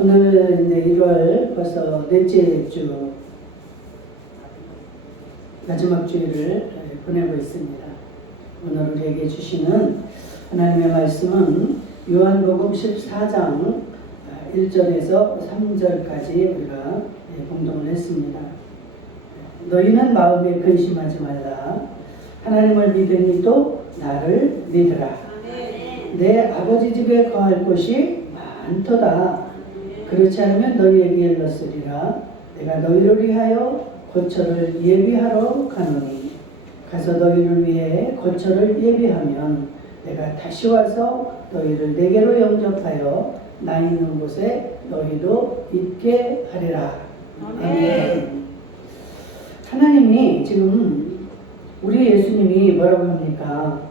오늘 이제 1월 벌써 넷째 주 마지막 주일을 보내고 있습니다. 오늘 우리에게 주시는 하나님의 말씀은 요한복음 14장 1절에서 3절까지 우리가 공동을 했습니다. 너희는 마음에 근심하지 말라. 하나님을 믿으니 또 나를 믿으라. 내 아버지 집에 거할 곳이 많도다. 그렇지 않으면 너희에게 일렀으리라. 내가 너희를 위하여 거처를 예비하러 가노니 가서 너희를 위해 거처를 예비하면 내가 다시 와서 너희를 내게로 영접하여 나 있는 곳에 너희도 있게 하리라. 아멘. 하나님이 지금 우리 예수님이 뭐라고 합니까?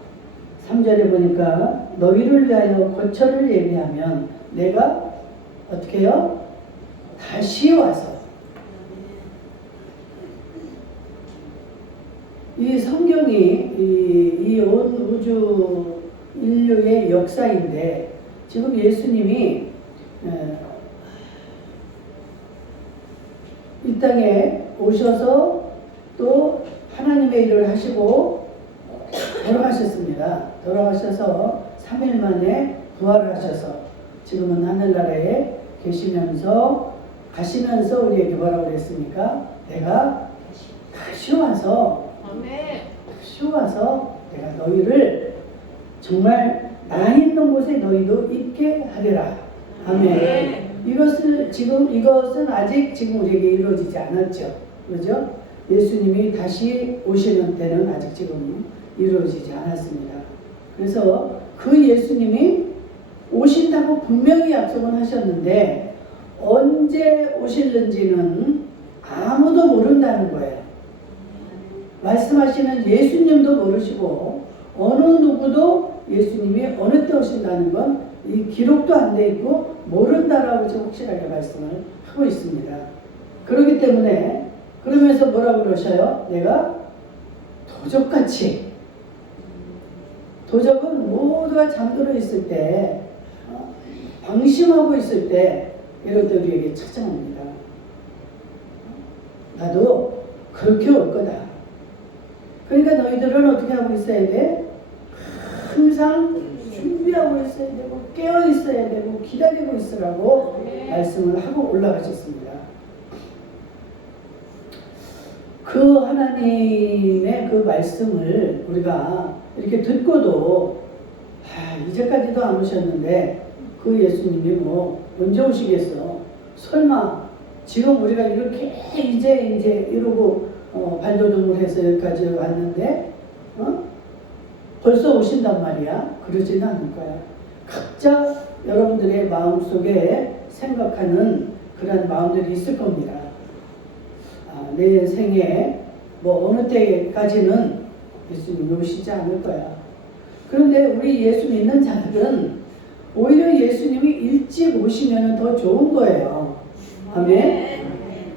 3절에 보니까 너희를 위하여 거처를 예비하면 내가 어떻게 해요? 다시 와서. 이 성경이 이 온 우주 인류의 역사인데 지금 예수님이 이 땅에 오셔서 또 하나님의 일을 하시고 돌아가셨습니다. 돌아가셔서 3일 만에 부활을 하셔서 지금은 하늘나라에 계시면서 가시면서 우리에게 뭐라고 그랬습니까? 내가 다시 와서 내가 너희를 정말 나 있는 곳에 너희도 있게 하리라. 아멘. 이것은 아직 지금 우리에게 이루어지지 않았죠. 그렇죠? 예수님이 다시 오시는 때는 아직 지금 이루어지지 않았습니다. 그래서 그 예수님이 오신다고 분명히 약속은 하셨는데 언제 오실는지는 아무도 모른다는 거예요. 말씀하시는 예수님도 모르시고 어느 누구도 예수님이 어느 때 오신다는 건 이 기록도 안 돼 있고 모른다라고 지금 확실하게 말씀을 하고 있습니다. 그렇기 때문에 그러면서 뭐라고 그러셔요? 내가 도적같이, 도적은 모두가 잠들어 있을 때 방심하고 있을 때 이럴 때 우리에게 찾아옵니다. 나도 그렇게 올 거다. 그러니까 너희들은 어떻게 하고 있어야 돼? 항상 준비하고 있어야 되고 깨어 있어야 되고 기다리고 있으라고 말씀을 하고 올라가셨습니다. 그 하나님의 그 말씀을 우리가 이렇게 듣고도 이제까지도 안 오셨는데 그 예수님이 뭐 언제 오시겠어? 설마 지금 우리가 이렇게 이제 이러고 발돋움을 해서 여기까지 왔는데 벌써 오신단 말이야? 그러지는 않을 거야. 각자 여러분들의 마음속에 생각하는 그런 마음들이 있을 겁니다. 내 생에 뭐 어느 때까지는 예수님이 오시지 않을 거야. 그런데 우리 예수 믿는 자들은 오히려 예수님이 일찍 오시면 더 좋은 거예요. 아멘.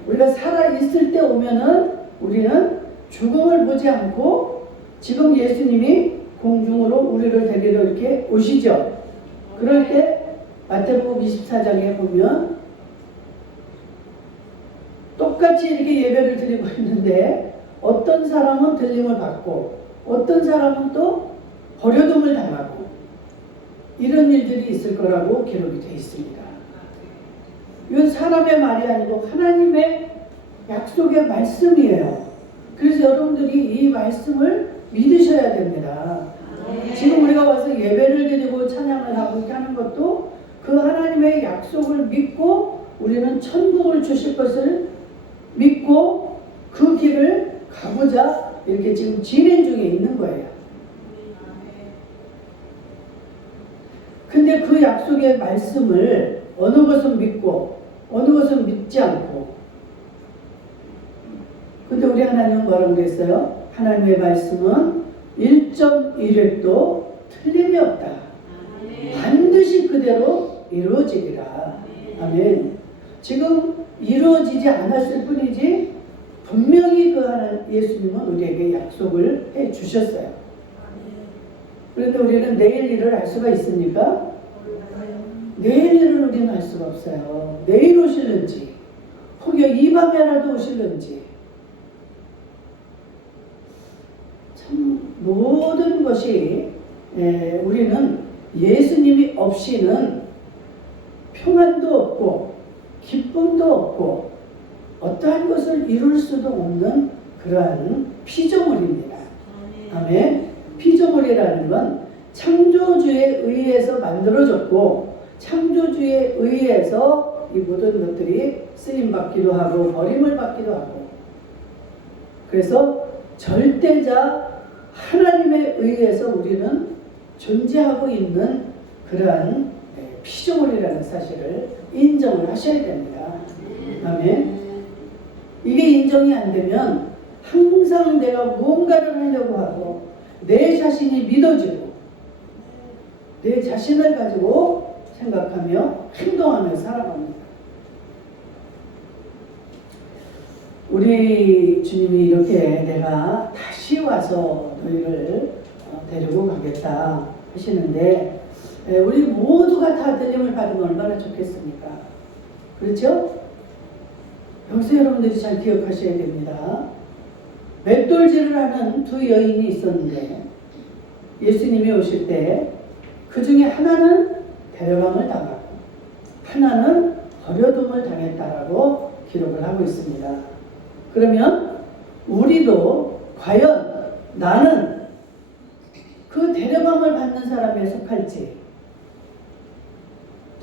우리가 살아있을 때 오면은 우리는 죽음을 보지 않고 지금 예수님이 공중으로 우리를 데리러 이렇게 오시죠. 그럴 때 마태복음 24장에 보면 똑같이 이렇게 예배를 드리고 있는데 어떤 사람은 들림을 받고 어떤 사람은 또 버려둠을 당하고 이런 일들이 있을 거라고 기록이 되어 있습니다. 이건 사람의 말이 아니고 하나님의 약속의 말씀이에요. 그래서 여러분들이 이 말씀을 믿으셔야 됩니다. 지금 우리가 와서 예배를 드리고 찬양을 하고 이렇게 하는 것도 그 하나님의 약속을 믿고 우리는 천국을 주실 것을 믿고 그 길을 가고자 이렇게 지금 진행 중에 있는 거예요. 근데 그 약속의 말씀을 어느 것은 믿고 어느 것은 믿지 않고 근데 우리 하나님은 뭐라고 그랬어요? 하나님의 말씀은 1.1획도 틀림이 없다. 반드시 그대로 이루어지리라. 아멘. 지금 이루어지지 않았을 뿐이지 분명히 그 하나님 예수님은 우리에게 약속을 해 주셨어요. 그런데 우리는 내일 일을 알 수가 있습니까? 내일 일을 우리는 알 수가 없어요. 내일 오실는지 혹여 이 밤에라도 오실는지. 참 모든 것이 우리는 예수님이 없이는 평안도 없고 기쁨도 없고 어떠한 것을 이룰 수도 없는 그러한 피조물입니다. 아멘. 피조물이라는 건 창조주에 의해서 만들어졌고 창조주에 의해서 이 모든 것들이 쓰임받기도 하고 버림을 받기도 하고, 그래서 절대자 하나님에 의해서 우리는 존재하고 있는 그러한 피조물이라는 사실을 인정을 하셔야 됩니다. 아멘. 이게 인정이 안 되면 항상 내가 무언가를 하려고 하고 내 자신이 믿어지고 내 자신을 가지고 생각하며 행동하며 살아갑니다. 우리 주님이 이렇게 내가 다시 와서 너희를 데리고 가겠다 하시는데, 우리 모두가 다 들림을 받으면 얼마나 좋겠습니까? 그렇죠? 여기서 여러분들이 잘 기억하셔야 됩니다. 맷돌질을 하는 두 여인이 있었는데 예수님이 오실 때 그 중에 하나는 데려감을 당하고 하나는 버려둠을 당했다라고 기록을 하고 있습니다. 그러면 우리도 과연 나는 그 데려감을 받는 사람에 속할지,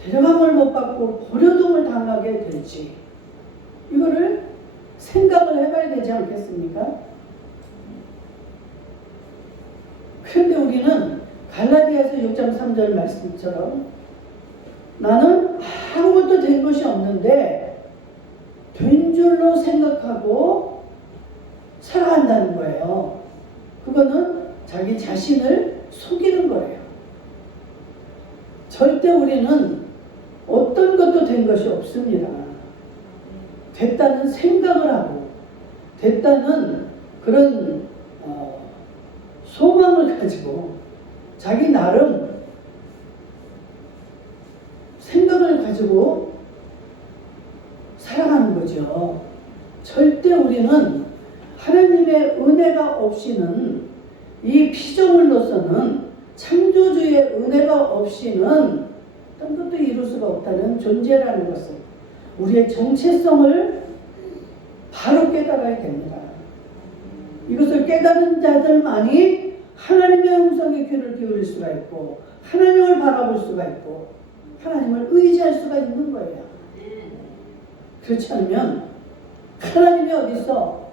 데려감을 못 받고 버려둠을 당하게 될지, 이거를 생각을 해봐야 되지 않겠습니까? 그런데 우리는 갈라디아서 6장 3절 말씀처럼 나는 아무것도 된 것이 없는데 된 줄로 생각하고 살아간다는 거예요. 그거는 자기 자신을 속이는 거예요. 절대 우리는 어떤 것도 된 것이 없습니다. 됐다는 생각을 하고 됐다는 그런 소망을 가지고 자기 나름 생각을 가지고 살아가는 거죠. 절대 우리는 하나님의 은혜가 없이는, 이 피조물로서는 창조주의 은혜가 없이는 어떤 것도 이룰 수가 없다는 존재라는 것을, 우리의 정체성을 바로 깨달아야 됩니다. 이것을 깨달은 자들만이 하나님의 음성에 귀를 기울일 수가 있고 하나님을 바라볼 수가 있고 하나님을 의지할 수가 있는 거예요. 그렇지 않으면 하나님이 어디 있어?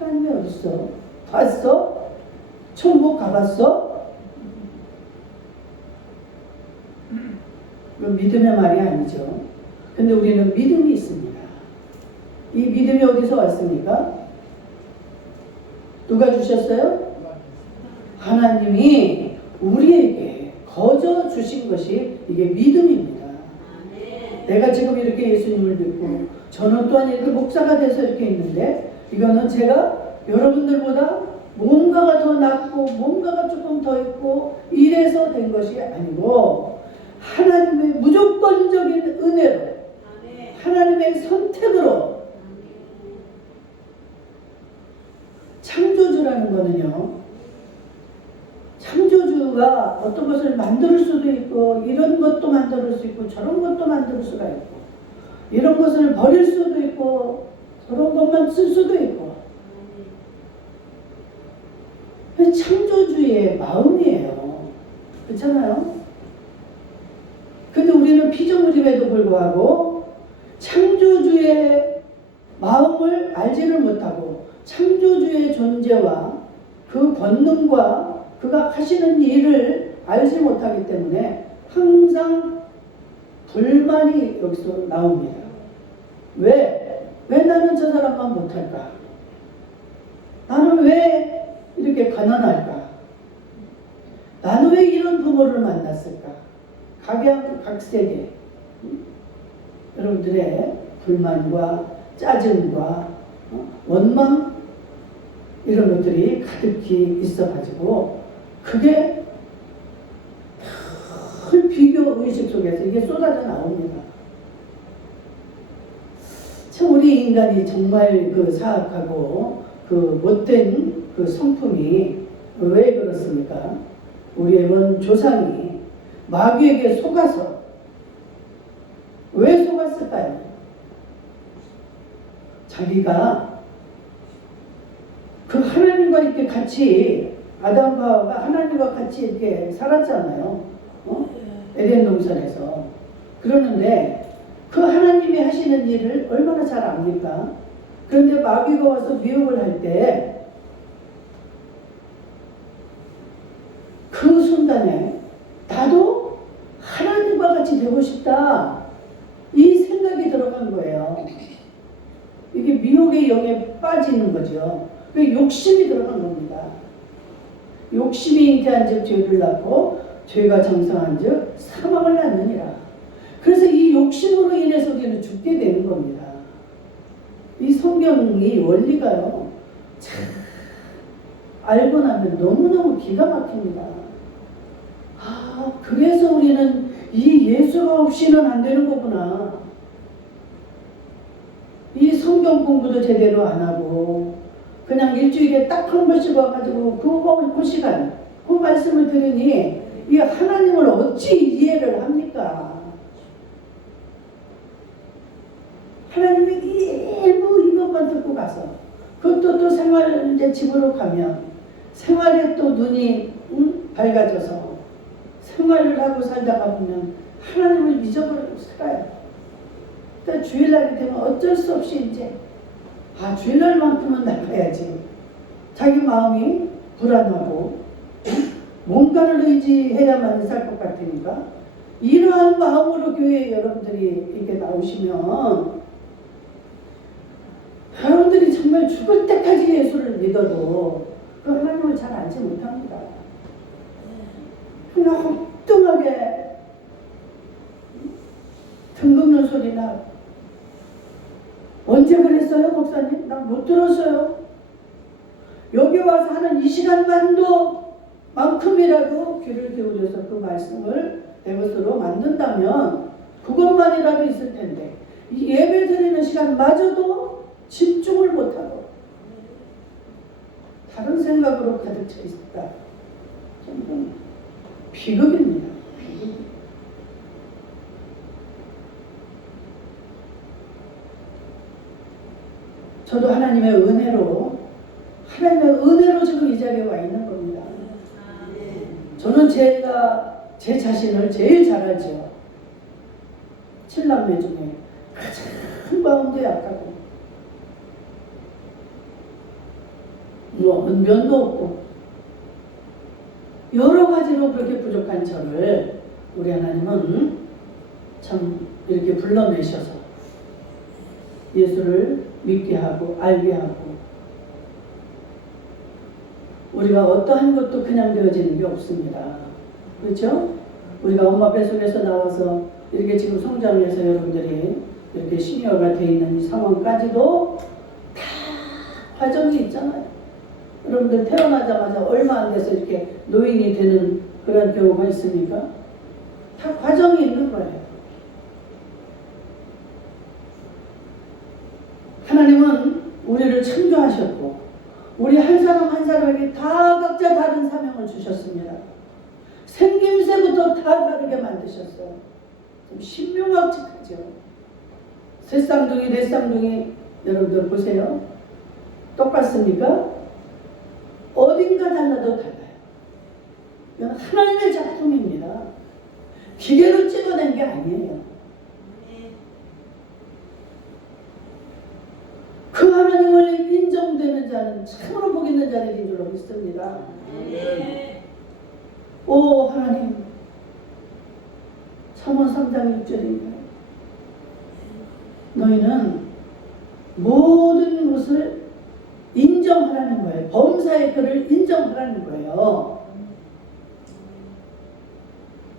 하나님이 어디 있어? 봤어? 천국 가봤어? 이건 믿음의 말이 아니죠. 근데 우리는 믿음이 있습니다. 이 믿음이 어디서 왔습니까? 누가 주셨어요? 하나님이 우리에게 거저 주신 것이 이게 믿음입니다. 내가 지금 이렇게 예수님을 믿고 저는 또한 이렇게 목사가 돼서 이렇게 있는데, 이거는 제가 여러분들보다 뭔가가 더 낫고 뭔가가 조금 더 있고 이래서 된 것이 아니고 하나님의 무조건적인 은혜로, 하나님의 선택으로. 창조주라는 거는요, 창조주가 어떤 것을 만들 수도 있고 이런 것도 만들 수 있고 저런 것도 만들 수가 있고 이런 것을 버릴 수도 있고 저런 것만 쓸 수도 있고, 창조주의 마음이에요. 그렇잖아요? 근데 우리는 피조물임에도 불구하고 창조주의 마음을 알지를 못하고 창조주의 존재와 그 권능과 그가 하시는 일을 알지 못하기 때문에 항상 불만이 여기서 나옵니다. 왜 나는 저 사람만 못할까? 나는 왜 이렇게 가난할까? 나는 왜 이런 부모를 만났을까? 각세계 여러분들의 불만과 짜증과 원망, 이런 것들이 가득히 있어가지고 그게 큰 비교 의식 속에서 이게 쏟아져 나옵니다. 참 우리 인간이 정말 그 사악하고 그 못된 그 성품이 왜 그렇습니까? 우리의 원 조상이 마귀에게 속아서 왜 속았을까요? 자기가 그 하나님과 이렇게 같이 아담과 하와가 하나님과 같이 이렇게 살았잖아요. 에덴 동산에서. 그러는데 그 하나님이 하시는 일을 얼마나 잘 압니까? 그런데 마귀가 와서 미혹을 할 때 그 순간에 나도 하나님과 같이 되고 싶다. 이 생각이 들어간 거예요. 이게 미혹의 영에 빠지는 거죠. 그 욕심이 들어간 겁니다. 욕심이 잉태한즉 죄를 낳고 죄가 장성한즉 사망을 낳느니라. 그래서 이 욕심으로 인해서 우리는 죽게 되는 겁니다. 이 성경이 원리가요. 참 알고 나면 너무너무 기가 막힙니다. 그래서 우리는 이 예수가 없이는 안 되는 거구나. 이 성경 공부도 제대로 안 하고 그냥 일주일에 딱 한 번씩 와가지고 그 시간 그 말씀을 들으니 이 하나님을 어찌 이해를 합니까? 하나님이 일부 이것만 듣고 가서 그것도 또 생활 이제 집으로 가면 생활에 또 눈이 밝아져서 생활을 하고 살다가 보면 하나님을 잊어버리고 살아요. 그러니까 주일날이 되면 어쩔 수 없이 이제 주일날만큼은 나가야지. 자기 마음이 불안하고 뭔가를 의지해야만 살 것 같으니까 이러한 마음으로 교회에 여러분들이 이렇게 나오시면 여러분들이 정말 죽을 때까지 예수를 믿어도 그 하나님을 잘 알지 못합니다. 그냥 엉뚱하게 등급는 소리나 언제 그랬어요 목사님? 나 못 들었어요. 여기 와서 하는 이 시간만도 만큼이라도 귀를 기울여서 그 말씀을 내 것으로 만든다면 그것만이라도 있을 텐데 이 예배 드리는 시간마저도 집중을 못하고 다른 생각으로 가득 차 있다. 좀 비극입니다. 비극. 저도 하나님의 은혜로 지금 이 자리에 와 있는 겁니다. 저는 제가 제 자신을 제일 잘 알죠. 7남매 중에 가장 마음도 약하고 언변도 없고 여러 가지로 그렇게 부족한 저를 우리 하나님은 참 이렇게 불러내셔서 예수를 믿게 하고 알게 하고 우리가 어떠한 것도 그냥 되어지는 게 없습니다. 그렇죠? 우리가 엄마 뱃속에서 나와서 이렇게 지금 성장해서 여러분들이 이렇게 시니어가 되어 있는 이 상황까지도 다 과정이 있잖아요. 여러분들 태어나자마자 얼마 안 돼서 이렇게 노인이 되는 그런 경우가 있습니까? 다 과정이 있는 거예요. 하나님은 우리를 창조하셨고 우리 한 사람 한 사람에게 다 각자 다른 사명을 주셨습니다. 생김새부터 다 다르게 만드셨어요. 좀 신묘막측하죠. 새 쌍둥이 네 쌍둥이 여러분들 보세요. 똑같습니까? 어딘가 달라도 달라요. 이건 하나님의 작품입니다. 기계로 찍어낸 게 아니에요. 그 하나님을 인정되는 자는 참으로 복 있는 자들인 줄로 믿습니다. 오 하나님, 잠언 3장 6절입니다. 너희는 모든 것을 인정하라는 거예요. 범사의 그를 인정하라는 거예요.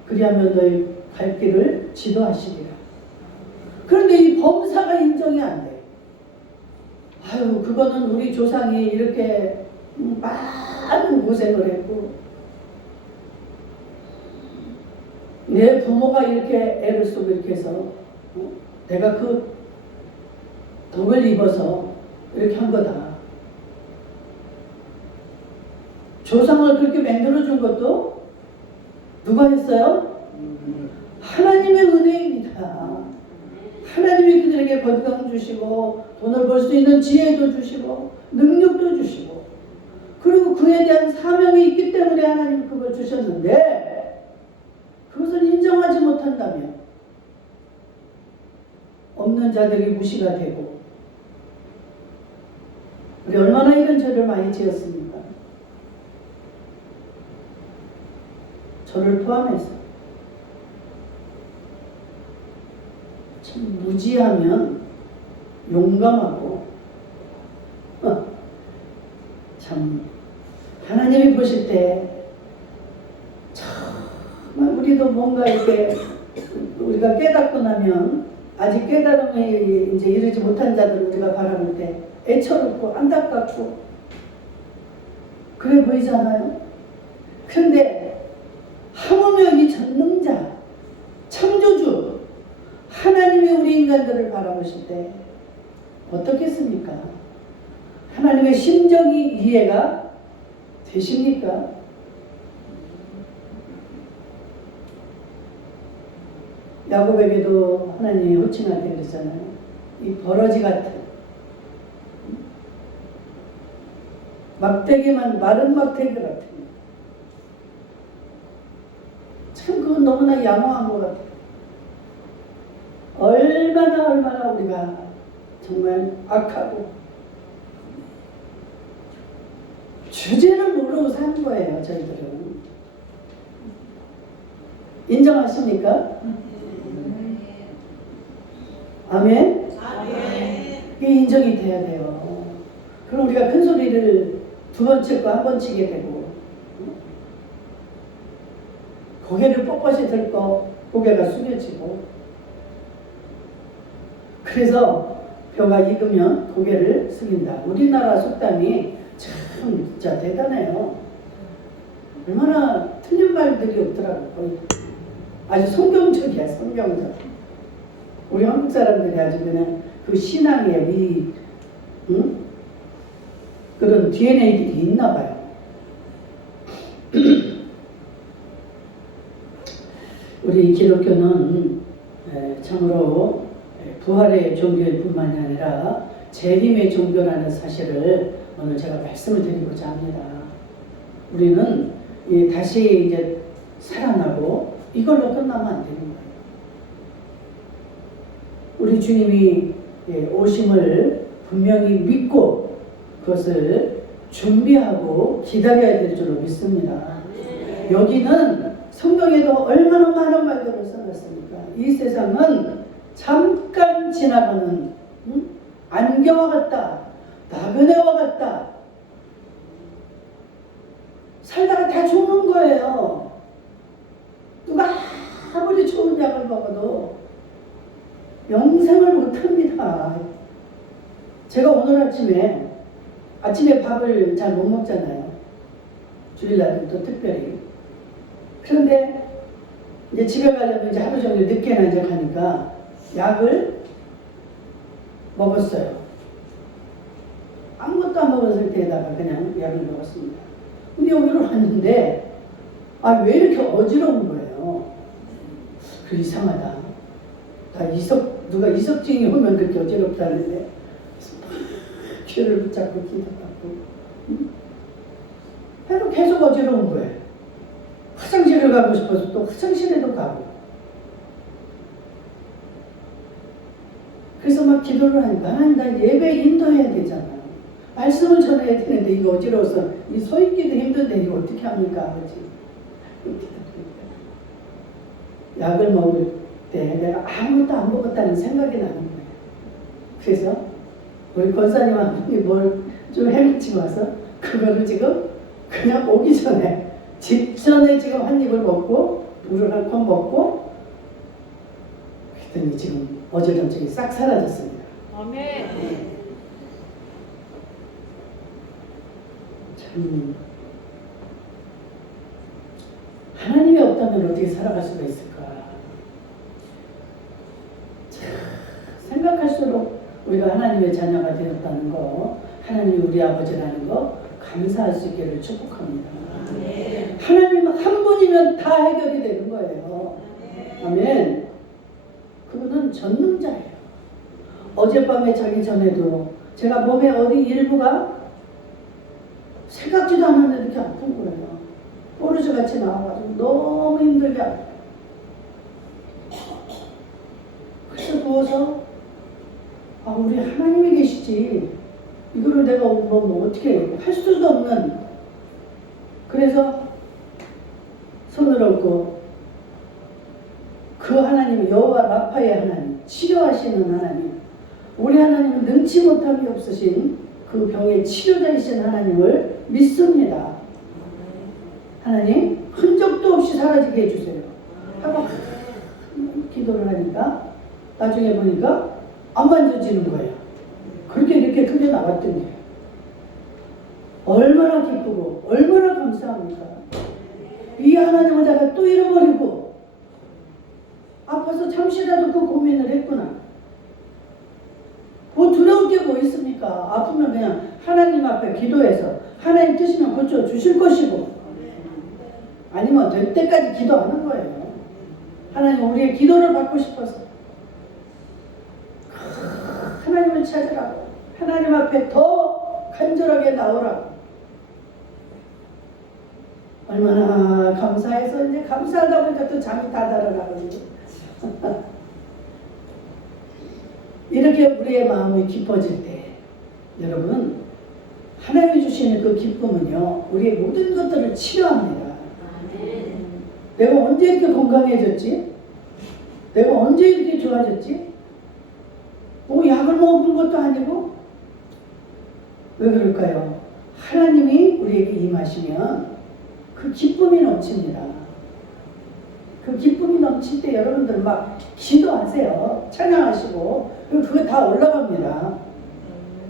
그리하면 너희 갈 길을 지도하시리라. 그런데 이 범사가 인정이 안 돼. 그거는 우리 조상이 이렇게 많은 고생을 했고 내 부모가 이렇게 애를 쓰고 이렇게 해서 내가 그 덕을 입어서 이렇게 한 거다. 조상을 그렇게 만들어준 것도 누가 했어요? 하나님의 은혜입니다. 하나님이 그들에게 건강 주시고 돈을 벌 수 있는 지혜도 주시고 능력도 주시고 그리고 그에 대한 사명이 있기 때문에 하나님이 그걸 주셨는데 그것을 인정하지 못한다면 없는 자들이 무시가 되고 우리 얼마나 이런 죄를 많이 지었습니까? 저를 포함해서 참 무지하면 용감하고 참 하나님이 보실 때 정말 우리도 뭔가 이렇게 우리가 깨닫고 나면 아직 깨달음에 이제 이르지 못한 자들을 우리가 바라볼 때 애처롭고 안타깝고 그래 보이잖아요. 그런데 하물며 이 전능자 창조주 하나님이 우리 인간들을 바라보실 때 어떻겠습니까? 하나님의 심정이 이해가 되십니까? 야곱에게도 하나님이 호칭하게 그랬잖아요. 이 버러지 같은 막대기만 마른 막대기 같은 참 그건 너무나 양호한 것 같아요. 얼마나 우리가 정말 악하고 주제를 모르고 산 거예요. 저희들은. 인정하십니까? 아멘? 이게 인정이 돼야 돼요. 그럼 우리가 큰 소리를 두 번 치고 한 번 치게 되고 고개를 뻣뻣이 들고 고개가 숙여지고 그래서 벼가 익으면 고개를 숙인다. 우리나라 속담이 참 진짜 대단해요. 얼마나 틀린 말들이 없더라고요. 아주 성경적이야, 성경적. 우리 한국 사람들이 아주 그냥 그 신앙의 그런 DNA들이 있나 봐요. 우리 기독교는 참으로 부활의 종교일 뿐만이 아니라 재림의 종교라는 사실을 오늘 제가 말씀을 드리고자 합니다. 우리는 다시 이제 살아나고 이걸로 끝나면 안 되는 거예요. 우리 주님이 오심을 분명히 믿고 그것을 준비하고 기다려야 될 줄로 믿습니다. 여기는 성경에도 얼마나 많은 말들을 써놨습니까? 이 세상은 잠깐 지나가는 안개와 같다, 나그네와 같다. 살다가 다 죽는 거예요. 누가 아무리 좋은 약을 먹어도 영생을 못합니다. 제가 오늘 아침에 밥을 잘 못 먹잖아요. 주일날은 또 특별히. 그런데 이제 집에 가려면 이제 하루 종일 늦게나 이제 가니까 약을 먹었어요. 아무것도 안 먹었을 때에다가 그냥 약을 먹었습니다. 근데 여기로 왔는데 왜 이렇게 어지러운 거예요. 그 이상하다. 누가 이석증이 오면 그렇게 어지럽다는데 귀를 붙잡고 기도하고 해도 계속 어지러운 거예요. 화장실을 가고 싶어서 또 화장실에도 가고 그래서 막 기도를 하니까 나 예배 인도해야 되잖아요. 말씀을 전해야 되는데 이거 어지러워서 이 서 있기도 힘든데 이거 어떻게 합니까 아버지? 약을 먹을 때 내가 아무것도 안 먹었다는 생각이 나는 거예요. 그래서 우리 권사님한테 뭘 좀 해먹지 마서 그거를 지금 그냥 오기 전에 직전에 지금 한 입을 먹고 물을 한 컵 먹고 그랬더니 지금 어지럼증이 싹 사라졌습니다. 아멘. 참 하나님이 없다면 어떻게 살아갈 수가 있을까? 우리가 하나님의 자녀가 되었다는 거, 하나님이 우리 아버지라는 거 감사할 수 있기를 축복합니다. 하나님 한 분이면 다 해결이 되는 거예요. 아멘. 그분은 전능자예요. 어젯밤에 자기 전에도 제가 몸에 어디 일부가 생각지도 않았는데 이렇게 아픈 거예요. 포르쉐 같이 나와가지고 너무 힘들게 아파요. 그래서 누워서 우리 하나님이 계시지 이거를 내가 뭐 어떻게 할 수도 없는, 그래서 손을 얹고 그 하나님 여호와 라파의 하나님, 치료하시는 하나님, 우리 하나님은 능치 못함이 없으신 그 병의 치료자이신 하나님을 믿습니다. 하나님 흔적도 없이 사라지게 해주세요 하고 기도를 하니까 나중에 보니까 안 만져지는 거예요. 그렇게 이렇게 크게 나왔던 거예요. 얼마나 기쁘고 얼마나 감사합니까? 이 하나님을 내가 또 잃어버리고 아파서 잠시라도 그 고민을 했구나. 뭐 두려울 게 뭐 있습니까? 아프면 그냥 하나님 앞에 기도해서 하나님 뜻이면 고쳐주실 것이고, 아니면 될 때까지 기도하는 거예요. 하나님 우리의 기도를 받고 싶어서 하나님을 찾으라고, 하나님 앞에 더 간절하게 나오라고. 얼마나 감사해서 이제 감사하다 보니까 또 잠이 다 달아나거든요. 이렇게 우리의 마음이 기뻐질 때 여러분, 하나님이 주시는 그 기쁨은요 우리의 모든 것들을 치료합니다. 내가 언제 이렇게 건강해졌지? 내가 언제 이렇게 좋아졌지? 뭐 약을 먹은 것도 아니고. 왜 그럴까요? 하나님이 우리에게 임하시면 그 기쁨이 넘칩니다. 그 기쁨이 넘칠 때 여러분들 막 기도하세요. 찬양하시고 그거 다 올라갑니다.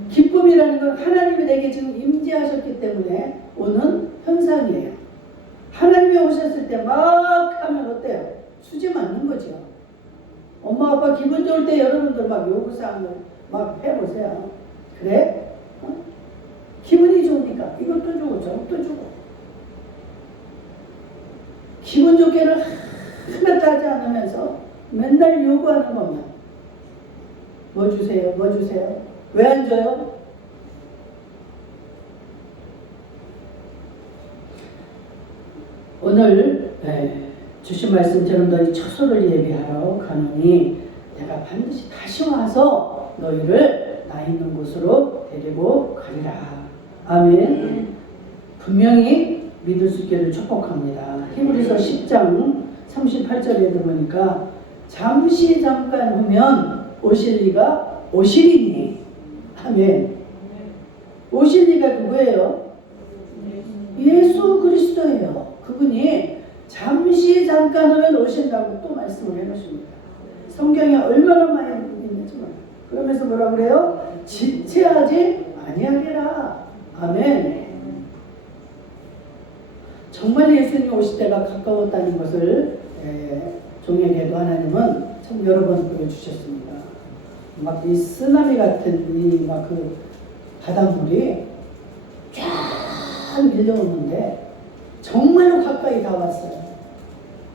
기쁨이라는 건 하나님이 내게 지금 임재하셨기 때문에 오는 현상이에요. 하나님이 오셨을 때 막 하면 어때요? 수지 맞는 거죠. 엄마 아빠 기분 좋을 때 여러분들 막 요구사항을 막 해보세요. 그래? 기분이 좋으니까 이것도 주고 저것도 주고. 기분 좋게는 하나도 하지 않으면서 맨날 요구하는 것만. 뭐 주세요? 뭐 주세요? 왜 안 줘요? 오늘 주신 말씀처럼 너희 처소를 예비하러 가노니 내가 반드시 다시 와서 너희를 나 있는 곳으로 데리고 가리라. 아멘. 분명히 믿을 수 있기를 축복합니다. 히브리서 10장 38절에 보니까 잠시 잠깐 후면 오실 이가 오시리니. 아멘. 오실 이가 누구예요? 예수 그리스도예요. 그분이 잠시 잠깐 후면 오신다고 또 말씀을 해놓으십니다. 성경에 얼마나 많이 있는지 몰라요. 그러면서 뭐라 그래요? 지체하지 아니하리라. 아멘. 정말 예수님 오실 때가 가까웠다는 것을 종에게도 하나님은 참 여러 번 보여주셨습니다. 막 이 쓰나미 같은 이 막 그 바닷물이 쫙 밀려오는데 정말로 가까이 다 왔어요.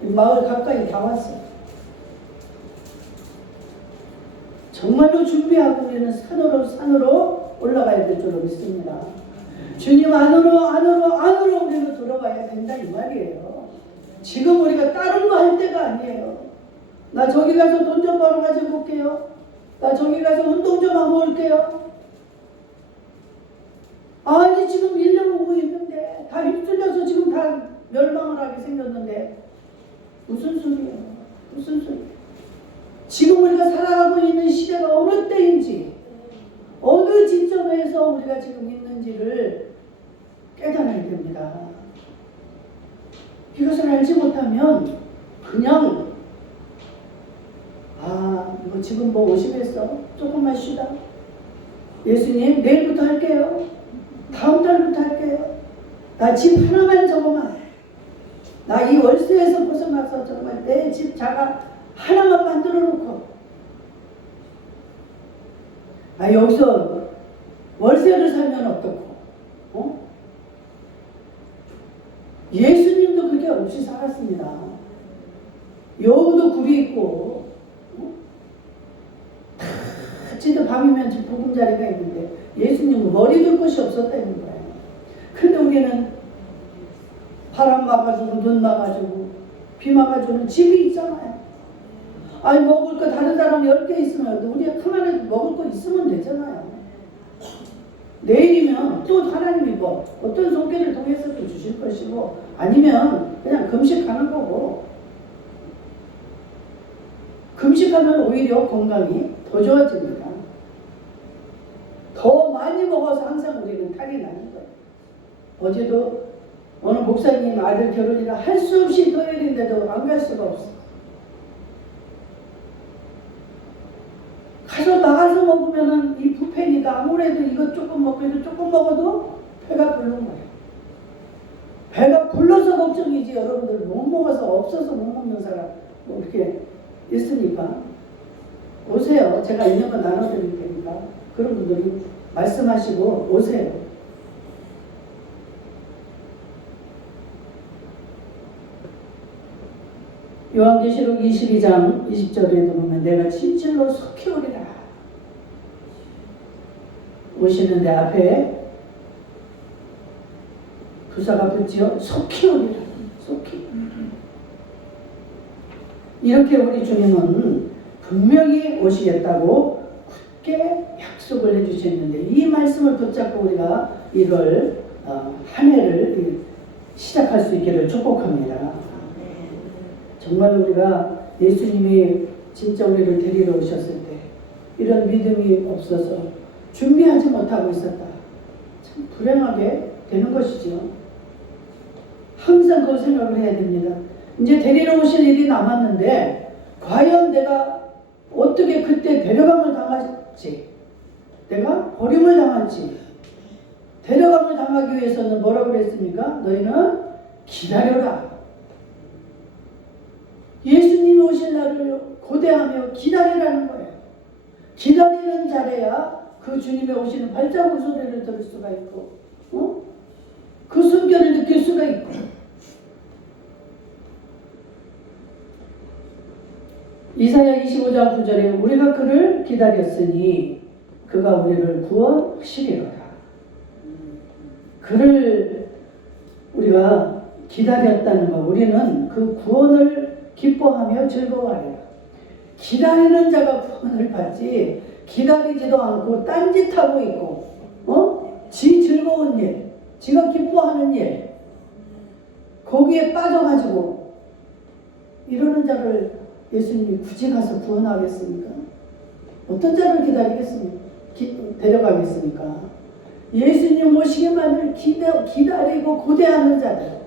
이 마을 가까이 다 왔어요. 정말로 준비하고 우리는 산으로 올라가야 될 줄로 믿습니다. 주님 안으로 우리는 들어가야 된다 이 말이에요. 지금 우리가 다른 거 할 때가 아니에요. 나 저기 가서 돈 좀 벌어 가지고 올게요. 나 저기 가서 운동 좀 하고 올게요. 아니 지금 밀려오고 있는데 다 휩쓸려서 지금 다 멸망을 하게 생겼는데 무슨 소리예요? 무슨 소리예요? 지금 우리가 살아가고 있는 시대가 어느 때인지 어느 지점에서 우리가 지금 있는지를 깨달아야 됩니다. 이것을 알지 못하면 그냥 뭐 지금 뭐 오시겠어? 조금만 쉬다. 예수님 내일부터 할게요. 다음 달부터 할게요. 나 집 하나만 저거만. 나 이 월세에서 벗어나서 정말 내 집 자가 하나만 만들어 놓고 아, 여기서 월세를 살면 어떻고? 어? 예수님도 그게 없이 살았습니다. 여우도 굴이 있고, 다 밤이면 보금자리가 있는데 예수님은 머리 둘 곳이 없었다는 거예요. 근데 우리는 바람 막아주고 눈 막아주고 비 막아주는 집이 있잖아요. 아니 먹을 거 다른 사람 10개 있으면 우리가 하나에 먹을 거 있으면 되잖아요. 내일이면 또 하나님이 뭐 어떤 손길을 통해서도 주실 것이고 아니면 그냥 금식하는 거고, 금식하면 오히려 건강이 더 좋아집니다. 더 많이 먹어서 항상 우리는 탈이 나는 거예요. 어제도 어느 목사님 아들 결혼이라 할 수 없이 토요일인데도 안 갈 수가 없어. 가서 나가서 먹으면은 이 뷔페니까 아무래도 이것 조금 먹고 이거 조금 먹어도 배가 부른 거예요. 배가 불러서 걱정이지 여러분들 못 먹어서 없어서 못 먹는 사람 뭐 이렇게 있으니까 오세요. 제가 있는 거 나눠드릴 테니까 그런 분들이 말씀하시고 오세요. 요한계시록 22장 20절에도 보면 내가 진실로 속히 오리라. 오시는 내 앞에 부사가 붙지요. 속히 오리라. 속히. 이렇게 우리 주님은 분명히 오시겠다고 굳게 약속을 해주셨는데 이 말씀을 붙잡고 우리가 이걸 한 해를 시작할 수 있기를 축복합니다. 정말 우리가 예수님이 진짜 우리를 데리러 오셨을 때 이런 믿음이 없어서 준비하지 못하고 있었다. 참 불행하게 되는 것이죠. 항상 그 생각을 해야 됩니다. 이제 데리러 오실 일이 남았는데 과연 내가 어떻게 그때 데려감을 당할지, 내가 버림을 당할지. 데려감을 당하기 위해서는 뭐라고 그랬습니까? 너희는 기다려라. 예수님이 오실 날을 고대하며 기다리라는 거예요. 기다리는 자래야 그 주님의 오시는 발자국 소리를 들을 수가 있고, 그 숨결을 느낄 수가 있고. 이사야 25장 9절에 우리가 그를 기다렸으니 그가 우리를 구원하시리로다. 그를 우리가 기다렸다는 것, 우리는 그 구원을 기뻐하며 즐거워하리라. 기다리는 자가 구원을 받지 기다리지도 않고 딴짓하고 있고 지 즐거운 일, 지가 기뻐하는 일 거기에 빠져가지고 이러는 자를 예수님이 굳이 가서 구원하겠습니까? 어떤 자를 기다리겠습니까? 데려가겠습니까? 예수님 오시기만을 기다리고 고대하는 자들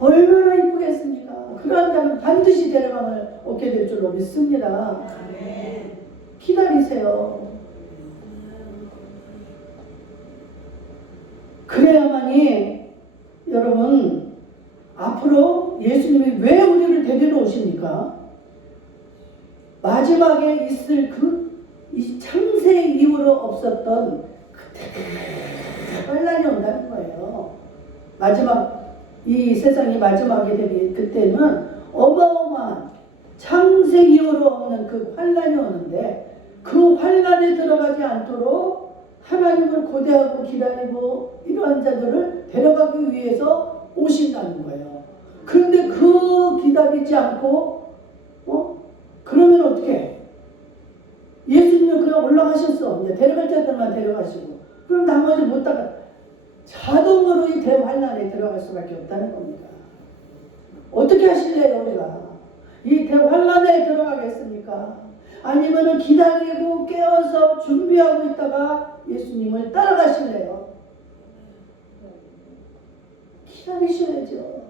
얼마나 이쁘겠습니까? 그러한 자는 반드시 데려감을 얻게 될 줄로 믿습니다. 기다리세요. 그래야만이 여러분 앞으로 예수님이 왜 우리를 데리러 오십니까? 마지막에 있을 이 창세 이후로 없었던 환란이 온다는 거예요. 마지막 이 세상이 마지막에 되기 그때는 어마어마한 창세 이후로 없는 그 환란이 오는데 그 환란에 들어가지 않도록 하나님을 고대하고 기다리고 이러한 자들을 데려가기 위해서 오신다는 거예요. 그런데 그 기다리지 않고 그러면 어떻게? 예수님은 그냥 올라가셨어. 이제 데려갈 자들만 데려가시고 그럼 나머지 못 따가 자동으로 이 대환란에 들어갈 수밖에 없다는 겁니다. 어떻게 하실래요 우리가? 이 대환란에 들어가겠습니까? 아니면은 기다리고 깨어서 준비하고 있다가 예수님을 따라가실래요? 기다리셔야죠.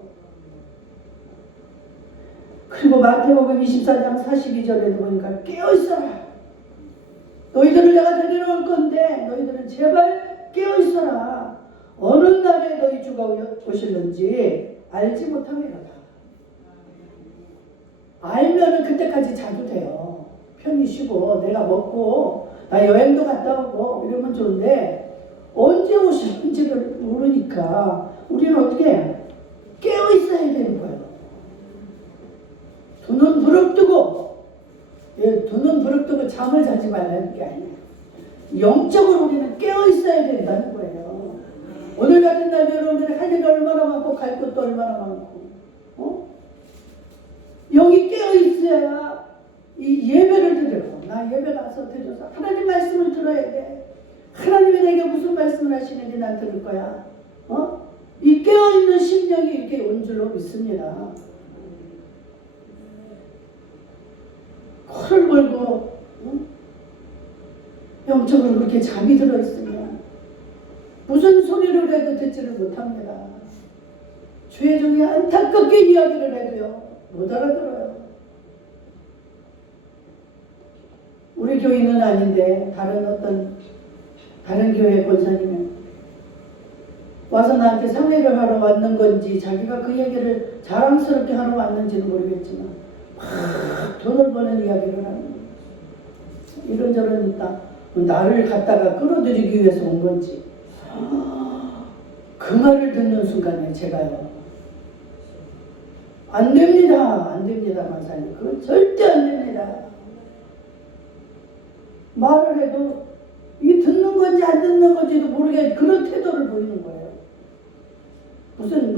그리고 마태복음 24장 42절에도 보니까 깨어있어라. 너희들을 내가 데리러 올 건데 너희들은 제발 깨어있어라. 어느 날에 너희 주가 오실는지 알지 못함이로다. 알면은 그때까지 자도 돼요. 편히 쉬고 내가 먹고 나 여행도 갔다 오고 이러면 좋은데 언제 오실지를 모르니까 우리는 어떻게 해요? 깨어 있어야 되는 거예요. 두 눈 부릅뜨고, 두 눈 부릅뜨고 잠을 자지 말라는 게 아니에요. 영적으로 우리는 깨어 있어야 된다는 거예요. 오늘 같은 날 여러분들이 할 일이 얼마나 많고 갈 곳도 얼마나 많고, 영이 깨어 있어야 이 예배를 드리고, 나 예배 가서 드려서 하나님 말씀을 들어야 돼. 하나님이 내게 무슨 말씀을 하시는지 난 들을 거야. 이 깨어있는 심령이 이렇게 온 줄로 믿습니다. 코를 골고 영적으로 그렇게 잠이 들어있으면 무슨 소리를 해도 듣지를 못합니다. 주의 종이 안타깝게 이야기를 해도요 못 알아들어요. 우리 교인은 아닌데 다른 교회 권사님은 와서 나한테 상회를 하러 왔는 건지 자기가 그 얘기를 자랑스럽게 하러 왔는지는 모르겠지만 막 돈을 버는 이야기를 하는 거예요. 이런저런 있다. 나를 갖다가 끌어들이기 위해서 온 건지 그 말을 듣는 순간에 제가요 안 됩니다 권사님. 그건 절대 안 됩니다. 말을 해도 이게 듣는 건지 안 듣는 건지도 모르게 그런 태도를 보이는 거예요. 무슨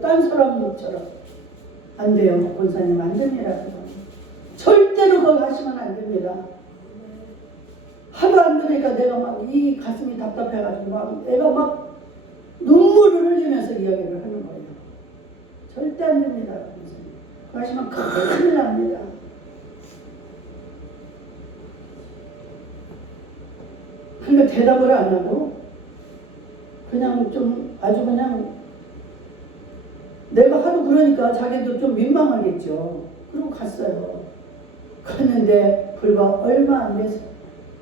딴 사람처럼 안 돼요. 권사님 안 됩니다. 절대로 그걸 하시면 안 됩니다. 하도 안 들으니까 내가 막 이 가슴이 답답해가지고 막 애가 막 눈물을 흘리면서 이야기를 하는 거예요. 절대 안 됩니다. 그거 하시면 큰일 납니다. 그러니까 대답을 안 하고 그냥 좀 아주 그냥 내가 하도 그러니까 자기도 좀 민망하겠죠. 그리고 갔어요. 갔는데 불과 얼마 안 돼서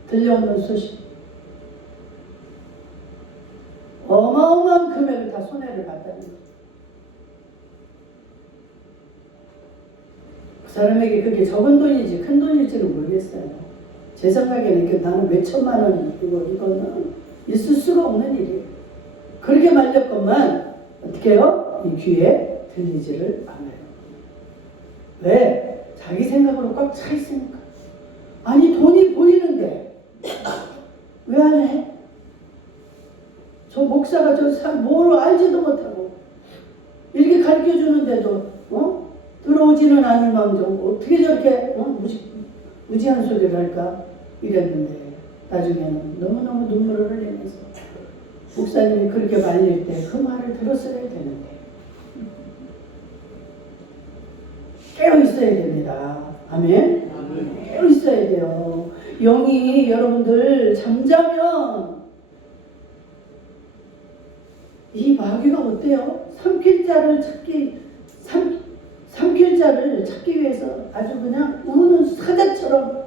들려오는 소식. 어마어마한 금액을 다 손해를 봤다는 거죠. 그 사람에게 그게 적은 돈인지 큰 돈일지는 모르겠어요. 제 생각에는 나는 몇 천만 원 이거는 있을 수가 없는 일이에요. 그렇게 말렸건만 어떻게 해요? 이 귀에 들리지를 않아요. 왜? 자기 생각으로 꽉 차 있으니까. 아니 돈이 보이는데 왜 안 해? 저 목사가 뭘 알지도 못하고 이렇게 가르쳐 주는데도 들어오지는 않을 망정 어떻게 저렇게 무지한 소리를 할까 이랬는데 나중에는 너무너무 눈물을 흘리면서 목사님이 그렇게 말릴 때 그 말을 들었어야 되는데 깨어 있어야 됩니다. 아멘? 깨어 있어야 돼요. 영이 여러분들 잠자면 이 마귀가 어때요? 삼킬 자를 찾기 위해서 아주 그냥 우는 사자처럼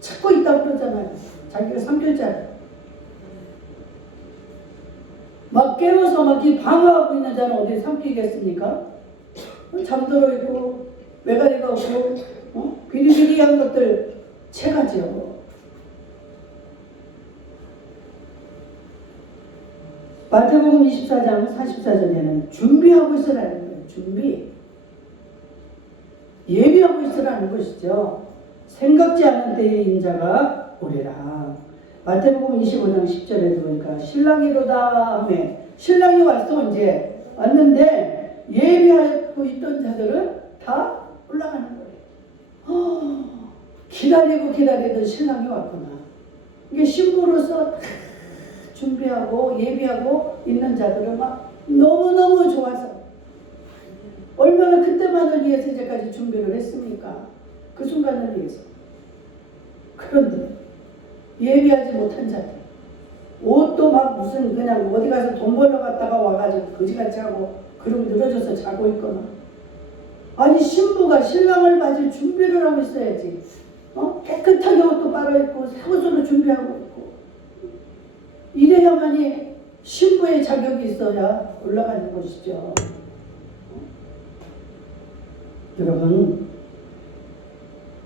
찾고 있다고 그러잖아요. 자기가 삼킬 자를. 막 깨워서 막 이 방어하고 있는 자는 어디 삼키겠습니까? 잠들어 있고 외가리가 없고 비리비리한 것들 채가죠. 마태복음 24장 44절에는 준비하고 있으라는 거예요. 준비. 예비하고 있으라는 것이죠. 생각지 않은 때에 인자가 오리라. 마태복음 25장 10절에도 보니까 신랑이로다 하며 신랑이 왔어. 이제 왔는데 예비하고 있던 자들은 다 올라가는 거예요. 기다리던 신랑이 왔구나. 이게 신부로서 준비하고 예비하고 있는 자들은 막 너무너무 좋아서 얼마나 그때만을 위해서 이제까지 준비를 했습니까? 그 순간을 위해서. 그런데 예비하지 못한 자들 옷도 막 무슨 그냥 어디 가서 돈 벌러 갔다가 와가지고 거지같이 하고 그러고 늘어져서 자고 있거나 아니 신부가 신랑을 맞을 준비를 하고 있어야지. 깨끗하게 옷도 빨아입고 새 옷으로 준비하고 있고 이래야만이 신부의 자격이 있어야 올라가는 것이죠. 여러분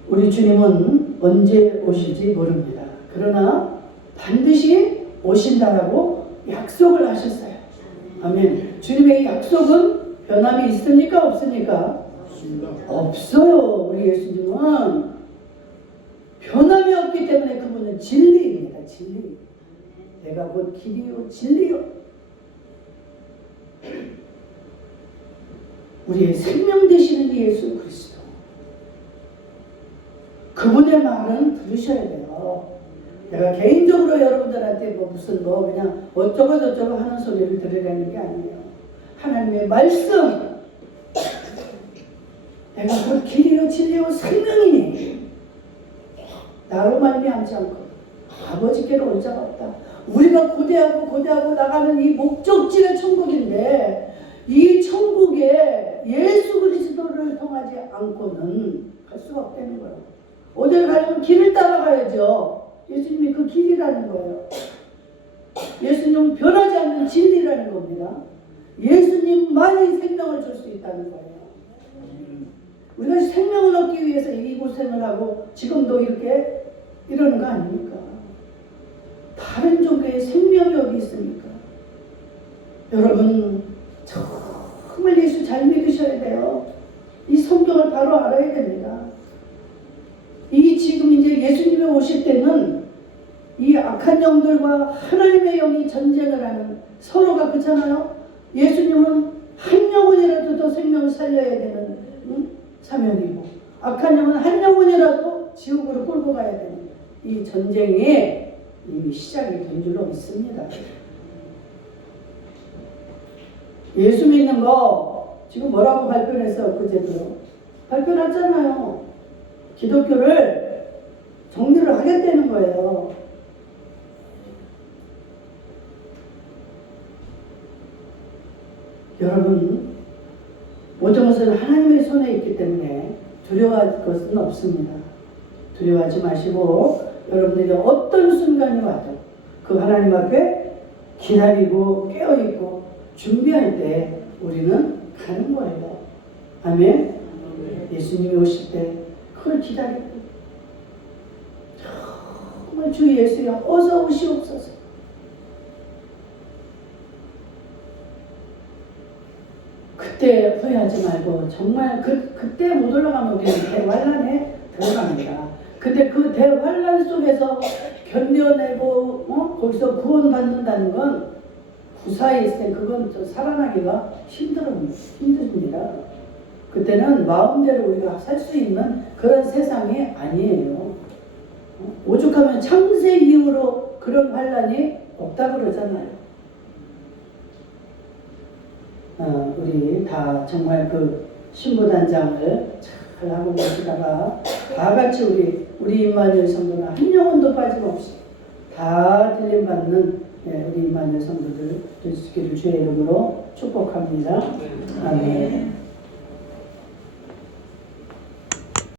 우리 주님은 언제 오실지 모릅니다. 그러나 반드시 오신다라고 약속을 하셨어요. 아멘. 주님의 약속은 변함이 있습니까? 없습니까? 없어요. 우리 예수님은 변함이 없기 때문에 그분은 진리입니다. 진리. 내가 곧 길이요 진리요. 우리의 생명 되시는 예수 그리스도. 그분의 말은 들으셔야 돼요. 내가 개인적으로 여러분들한테 무슨 그냥 어쩌고 저쩌고 하는 소리를 들으라는 게 아니에요. 하나님의 말씀. 내가 그 길이요 진리요 생명이니 나로 말미암지 않고 아버지께로 올 자가 없다. 우리가 고대하고 나가는 이 목적지가 천국인데 이 천국에 예수 그리스도를 통하지 않고는 갈 수가 없다는 거예요. 어딜 가려면 길을 따라가야죠. 예수님이 그 길이라는 거예요. 예수님은 변하지 않는 진리라는 겁니다. 예수님만이 생명을 줄 수 있다는 거예요. 우리가 생명을 얻기 위해서 이 고생을 하고 지금도 이렇게 이러는 거 아닙니까? 다른 종교의 생명이 어디 있습니까? 여러분 정말 예수 잘 믿으셔야 돼요. 이 성경을 바로 알아야 됩니다. 이 지금 이제 예수님이 오실 때는 이 악한 영들과 하나님의 영이 전쟁을 하는 서로가 그렇잖아요. 예수님은 한 영혼이라도 더 생명을 살려야 되는 사명이고 악한 영은 한 영혼이라도 지옥으로 끌고 가야 되는 이 전쟁이 이미 시작이 된 줄로 믿습니다. 예수 믿는 거 지금 뭐라고 발표했어요? 그제도 발표했잖아요. 기독교를 정리를 하겠다는 거예요. 여러분 모든 것은 하나님의 손에 있기 때문에 두려워할 것은 없습니다. 두려워하지 마시고 여러분들이 어떤 순간이 와도 그 하나님 앞에 기다리고 깨어있고 준비할 때 우리는 가는 거예요. 아멘. 예수님이 오실 때 그걸 기다리고 정말 주 예수여 어서 오시옵소서. 그때 후회하지 말고 정말 그때 못 올라가면 우리는 대환란에 들어갑니다. 근데 그 대환란 속에서 견뎌내고 거기서 구원받는다는 건 구사에 있을 때 그건 좀 살아나기가 힘듭니다. 그때는 마음대로 우리가 살 수 있는 그런 세상이 아니에요. 오죽하면 창세 이후로 그런 환란이 없다 그러잖아요. 우리 다 정말 그 신부단장을 잘 하고 계시다가 다 같이 우리 임마누엘 성도는 한 영혼도 빠짐없이 다 들림받는 우리 임마누엘 성도들 되시기를 주의 이름으로 축복합니다. 아멘.